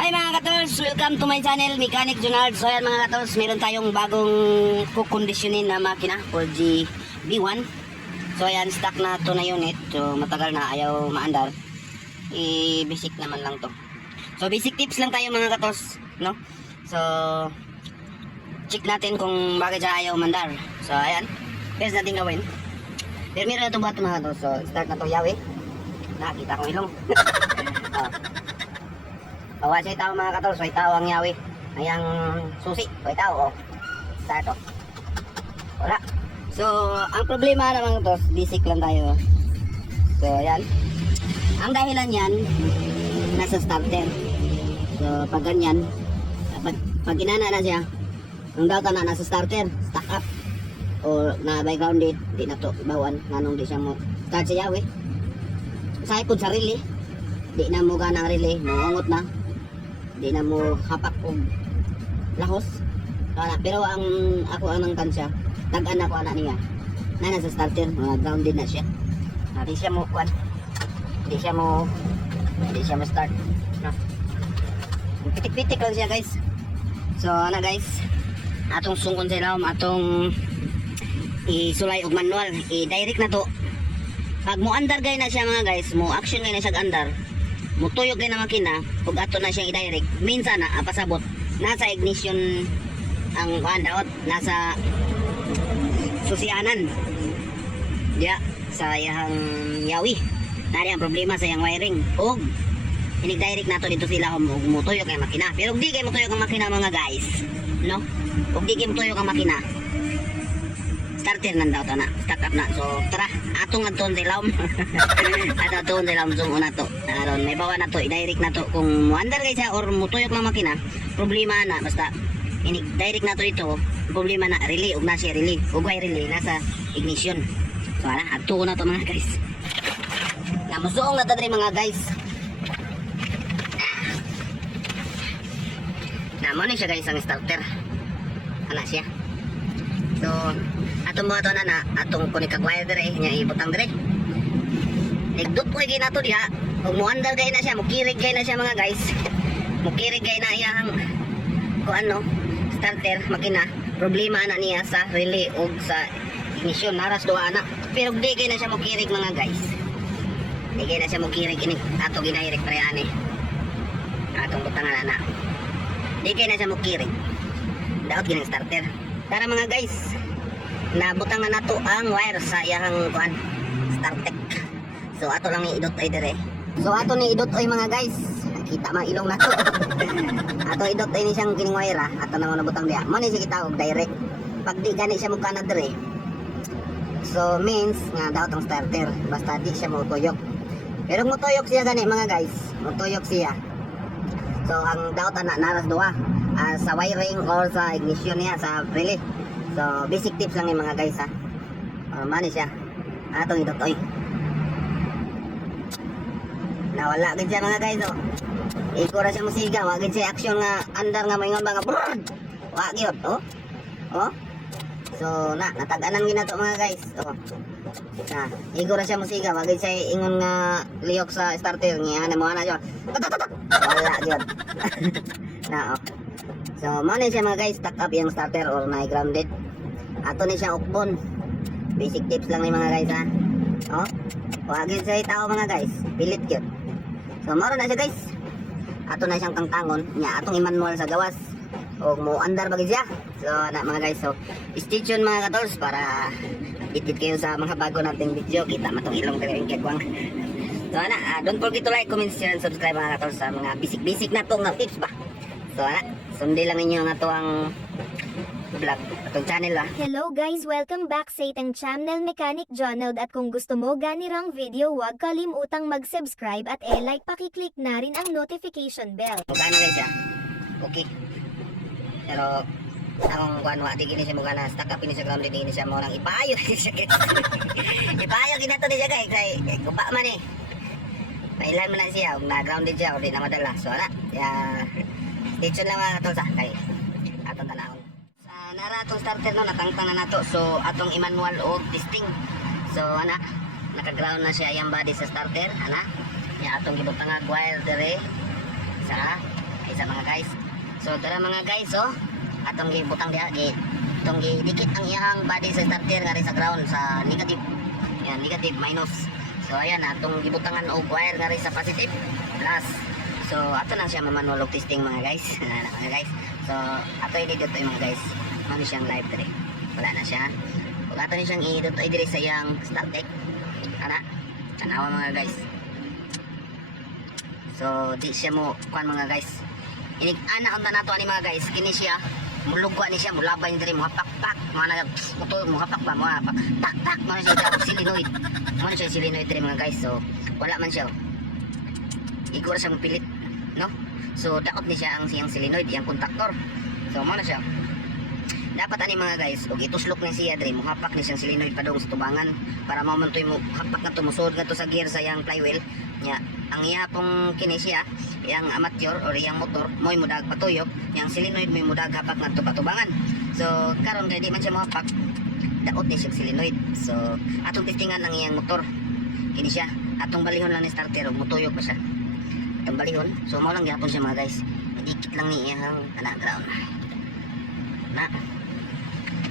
Hi mga katols, welcome to my channel, Mechanic Junard. So ayan mga katols, meron tayong bagong kukondisyonin na makina for GB1. So ayan, stock na to na unit. So matagal na, ayaw maandar. Basic naman lang to. So basic tips lang tayo mga katols, no? So check natin kung bakit siya ayaw mandar. So ayan, first natin gawin. Pero meron na itong bato mga katols. So start na to, yawi. Nakita kong ilong. Bawa siya tao mga katol, so tao ang yawi. Ayang susi, so tao, oh. Start, oh. Wala. So, ang problema naman ito, basic lang tayo. So, ayan. Ang dahilan yan, nasa starter. So, pag ganyan, pag ginana na siya, ang dautan na nasa starter, stack up. O na by grounded, di na to, bawan, nanong di siya mo. Start siya yawi. Saipod sa relay. Di na mo ganang relay, maungot na. Di na mo hapak o lahos. Pero ang ako anang kansya, tagaan ako anak niya na nasa starter, mga grounded na siya. Di siya mo kwan, di siya mo start, no? Pitik-pitik lang siya guys. So ana guys, atong sungkon sa ilawom, atong isulay og manual, i-direct na to. Pag mo andar gay na siya mga guys, mo action gay na siya andar, mutuyog din na makina, ug ato na siyang i-direct. Minsan na pasabot nasa ignition ang daot, nasa susianan. Diya sa iyang yawi. Nari ang problema sa iyang wiring. Ug inig-direct nato dito sila ug mutuyog ang makina. Pero ug di kay mutuyog ang makina mga guys, no? Ug di kay mutuyog ang makina, starter nan daw na, stack up na. So tara, atong adton dilawom. Atong dilawom zoom una to. Aron may bawa na to, i-direct na to. Kung muandar guys siya or mutuyok lang makina, problema na basta direct na to dito. Problema na relay, ug na siya relay. Ug way relay nasa ignition. So ala, adto na to mga guys. Namusuong na to diri mga guys. Namo ni siya guys ang starter. Ana siya. So atong mga to na atong kunikag wire dire nya ibutang dire. Igdot ko gay nato diha. Ug muandar gay na siya, mukirig gay na siya mga guys. Mukirig gay na iyang ko ano, starter makina. Problema na niya sa relay ug sa ignition, naras duha na. Pero di gay na siya mukirig mga guys. Di gay na siya mukirig ini ato gindirect pre ani. Atong butangan na. Di gay na siya mukirig. Daot ginang starter. Tara mga guys, nabutangan na to ang wire sa iyang kuan startek. So ato lang i-idot ay dire. So ato ni idot ay mga guys, nakita man ilong na to. Ato idot ay ni siyang kining wire, ato na nabutang diha. Mo ni siya kita og direct. Pag di gani siya mukha na dire, so means nga daw tong starter, basta di siya mutuyok. Pero mutuyok siya gani mga guys, mutuyok siya. So ang daw na naras duha, sa wiring or sa ignition niya sa relay. So basic tips lang ni mga guys ha. Mani siya. Atong idot oy. Nawala gid siya mga guys oh. Iko ra siya musiga, wa gid siya action nga andar nga moingon ba nga brrrr. Wa gyud oh. Oh. So natag-anan gid nato mga guys. Oh. Na, iko ra siya musiga, wa gid siya ingon nga liyok sa starter niya na mo ana siya. Wala gyud. Na oh. So mo ni siya mga guys, stack up yung starter or na grounded. Ato ni siya ukbon. Basic tips lang ni mga guys ha. Oh. Wa gid siya tao mga guys, pilit gyud. So maro na siya guys. Ato na siyang tangtangon nya atong i-manual sa gawas. O mo andar bagid siya. So na mga guys, so stay tuned mga katols para itit kayo sa mga bago nating video. Kita matong ilong kay kegwang. So ana, don't forget to like, comment, share, and subscribe mga katols sa mga basic na tong tips ba. So ana, sundi lang ninyo nga to ang vlog atong channel ha. Hello guys, welcome back sa itang channel Mechanic Jonald, at kung gusto mo ganirang video, huwag kalimutang mag-subscribe at like, pakiclick na rin ang notification bell. Mukha na guys siya. Okay. Pero akong kuan wa di gini siya mukha na stack up ini sa ground, di gini siya mo nang ipayo siya. Ipayo ginato ni siya guys kay kupa man eh. Pailan man na siya ug na grounded siya or di na madala. So ana, stay tuned lang mga katol sa kay atong tanawon. Nara atong starter no, natangtang na nato. So atong i-manual og testing. So ana, naka-ground na siya yung body sa starter ana. Ya atong gibutang wire dire sa isa mga guys. So tara mga guys, oh. Atong gibutang diha itong gidikit ang iyang body sa starter nga rin sa ground sa negative. Yan, negative minus. So ayan, atong gibutangan og wire nga rin sa positive plus. So ato na siya manual testing mga guys. Mga guys. So ato i-dito mga guys. Mano siyang live dire. Wala na siya. Ug ato ni siyang i-dito dire sa iyang starter. Ana. Tanawa mga guys. So di siya mo kuan mga guys. Inig ana unta nato ani mga guys. Kini siya mulugwa ni siya, mulabay ni diri, mga pakpak, mga motor, mga hapak ba, mga tak-tak, mga siya silinoid. Mga siya silinoid diri mga guys. So wala man siya. Igor siya mapilit, no? So daot ni siya ang siyang silinoid, iyang kontaktor. So mo na siya. Dapat ani mga guys, og ituslok ni siya diri, muhapak ni siyang silinoid padung sa tubangan para mamontoy mo hapak na tumusod nga to sa gear sa iyang flywheel. Nya ang iya pong kini siya, iyang amateur or iyang motor moy mudag patuyok, yang silinoid moy mudag hapak nga to patubangan. So karon kay di man siya muhapak, daot ni siya silinoid. So atong testingan ang iyang motor. Kini siya, atong balihon lang ni starter og mutuyok pa siya. Atong balihon, so mao lang gyapon siya mga guys. Dikit lang ni iyang ground. Na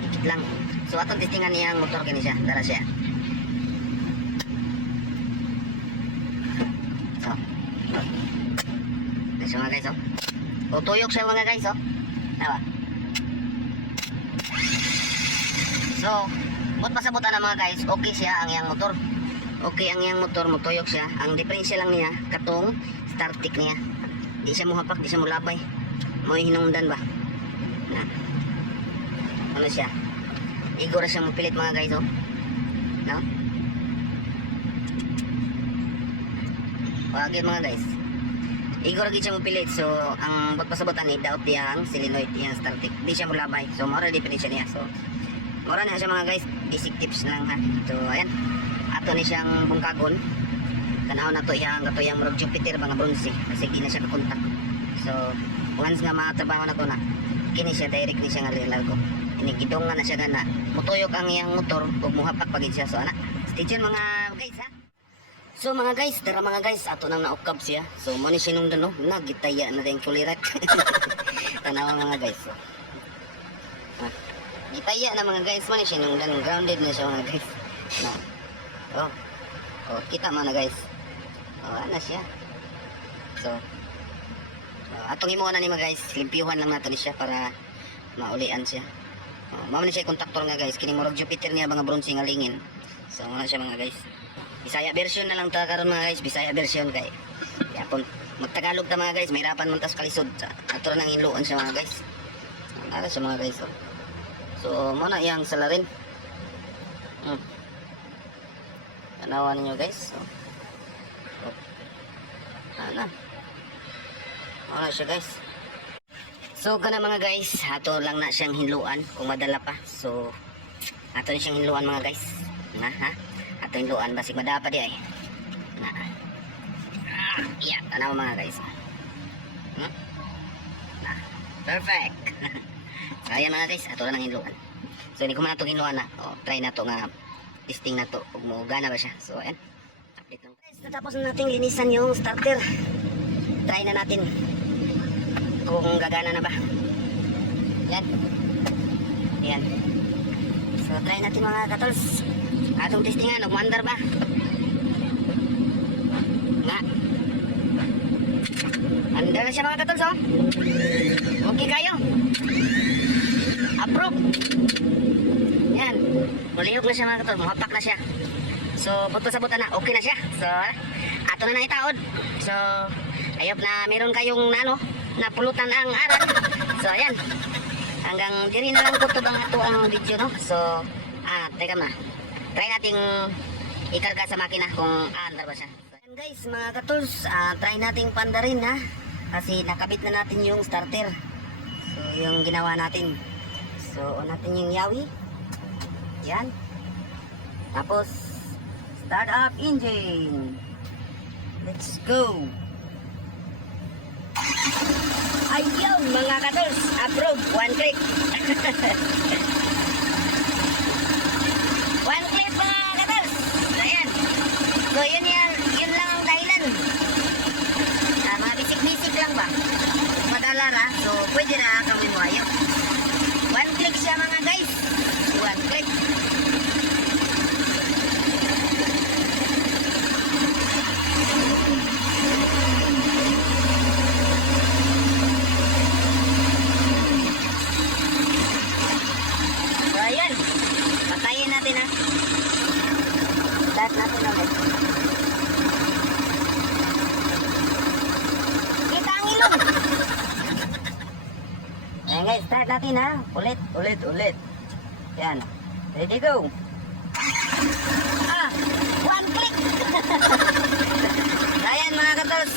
dikit lang. So atong testingan niyang motor kini siya, dara siya. So so mga guys, oh. Tutuyok siya mga guys, oh. Diba? So bot pasabutan na mga guys, okay siya ang iyang motor. Okay ang iyang motor, mutuyok siya. Ang diferensya lang niya katong start tick niya. Di siya muhapak, di siya mulabay. Mo'y hinungdan ba? Na. Ano siya? Igor siya mapilit mga guys, oh. No? Wag yun mga guys. Igor lagi siya mapilit. So ang bot pasabutan ni daot diyang silinoid, iyang start tick. Di siya mulabay. So mora diferensya niya. So mora na siya mga guys. Basic tips lang ha. So ayan. Ato ni siyang bungkagon. Tanaw na to iyang katuyang murag Jupiter mga bronze kasi di na siya kakontak. So once nga makatrabaho na to na, kini siya direct ni siya nga largo. Inigidong nga na siya gana. Mutuyok ang iyang motor ug muhapak pagid siya. So ana, stay tuned mga guys ha. So mga guys, tara mga guys, ato nang naukab siya. So mo ni sinungdan no, nagitaya na rin kulirat. Tanaw mga guys. So, gitaya na mga guys, mo ni sinungdan, grounded na siya mga guys. Na. Oh. Oh, kita man na guys. Oh, ana siya. So, atong imo na ni mga guys, limpyuhan lang nato ni siya para maulian siya. Oh, mao na siya kontaktor nga guys, kini murag Jupiter niya mga bronze nga lingin. So, mo na siya mga guys. Bisaya version na lang ta karon mga guys, Bisaya version kay. Yapon magtagalog ta mga guys, mahirapan man tas kalisod. Ato nang hinluan siya mga guys. Ara siya mga guys. Oh. So, mo na iyang salarin. Tanawan ninyo guys. So, ana. Ano siya guys. So kana mga guys, ato lang na siyang hinluan kung madala pa. So ato na siyang hinluan mga guys. Na ha? Ato hinluan basig madapa di ay. Na. Yeah, tanaw mga guys. Na. Perfect. So ayan mga guys, ato lang ang hinluan. So hindi ko man ato hinluan na. O, try na to nga testing na to kung gana ba siya. So ayan. Update lang. Guys, natapos na nating linisan yung starter. Try na natin kung gagana na ba. Yan. Yan. So try natin mga katols. Atong testingan, nagmandar ba? Nga. Andar na siya mga katols, oh. Okay kayo. Approve. Yan. Mulihog na siya mga katols. Muhapak na siya. So buto sa buta na. Okay na siya. So ato na itaod. So ayop na meron kayong napulutan ang aral. So ayan. Hanggang diri na lang po bang ato ang video no. So teka na. Try nating ikarga sa makina kung aandar ba siya. So, ayan guys, mga katols, try nating pandarin ha. Kasi nakabit na natin yung starter. So yung ginawa natin. So on natin yung yawi. Yan. Tapos start up engine. Let's go. Ayun mga katols, approve, one click. One click mga katols. Ayan. So yun lang ang dahilan. Mga bisik-bisik lang ba? Lara. So, pwede na kami muayo. One click siya mga guys. One click. So, ayan. Patayin natin ha. Start natin ulit. Kita ang ilong. Ayan guys, start natin ha. Ulit, ulit, ulit. Yan. Ready, go. One click. Ayan mga katos.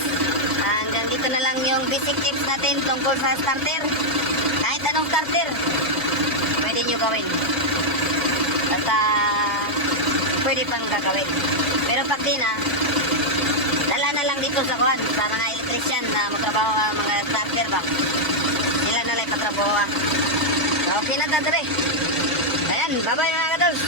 Hanggang dito na lang yung basic tips natin tungkol sa starter. Kahit anong starter, pwede nyo gawin. Basta, pwede pang gagawin. Pero pag di na, dala na lang dito sa kuhan, sa mga electrician na magtrabaho mga starter ba. Sila na lang patrabaho. Okay na tadre. Ayan, bye-bye mga katos.